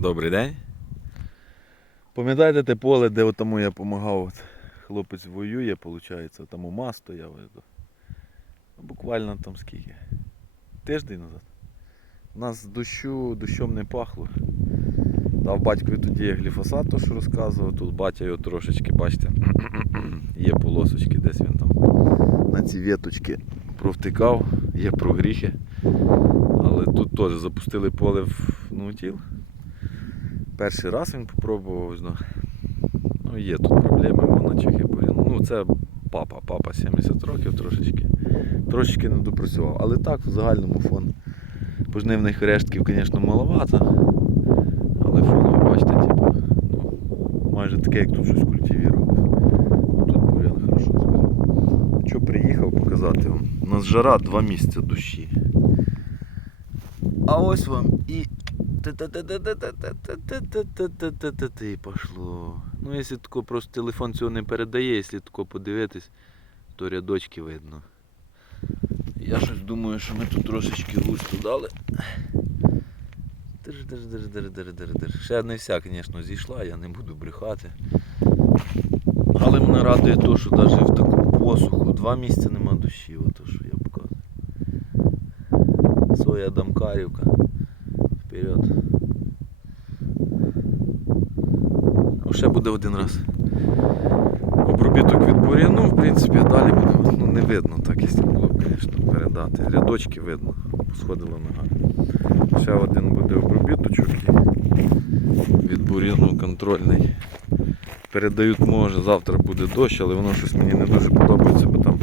Добрий день. Пам'ятаєте те поле, де тому я допомагав? Хлопець воює, виходить, там ума стояв. Ну, Буквально там скільки? Тиждень назад. У нас дощу, дощом не пахло. Дав батькові тоді гліфосат, то що розказував. Тут батя його трошечки, бачите, є полосочки, десь він там на ці віточки провтикав, є прогріхи. Але тут теж запустили поле в наутіл. Перший раз він попробував. Ну, є тут проблеми, воно чихи бурян. Ну це папа, папа 70 років трошечки. Трошечки не допрацював. Але так, в загальному фон пожнивних рештків, звісно, маловато. Але фон, ви бачите, типу, ну, майже таке, як тут щось культивірував. Тут бурян хорошо сказав. Що приїхав показати вам? У нас жара два місяці душі. А ось вам і. Ти пошло. Ну, якщо тако просто телефон цього не передає, якщо тако подивитись, то рядочки видно. Я щось думаю, що ми тут трошечки густо дали. Ще не вся, звісно, зійшла, я не буду брехати. Але мене радує те, що навіть в таку посуху два місяці нема душі, ото що я показую. Соя Дамкарівка. Вперед. Ще буде один раз. Обробіток від бур'яну, в принципі, далі буде ну, не видно, так якщо було б, звісно, передати. Рядочки видно, сходило нога. Ще один буде обробіточок від бур'яну контрольний. Передають, може, завтра буде дощ, але воно щось мені не дуже подобається, бо там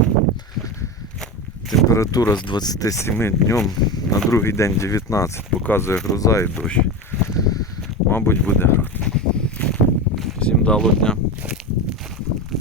температура з 27 днем на другий день 19, показує гроза і дощ. Мабуть, буде. Всім дало дня.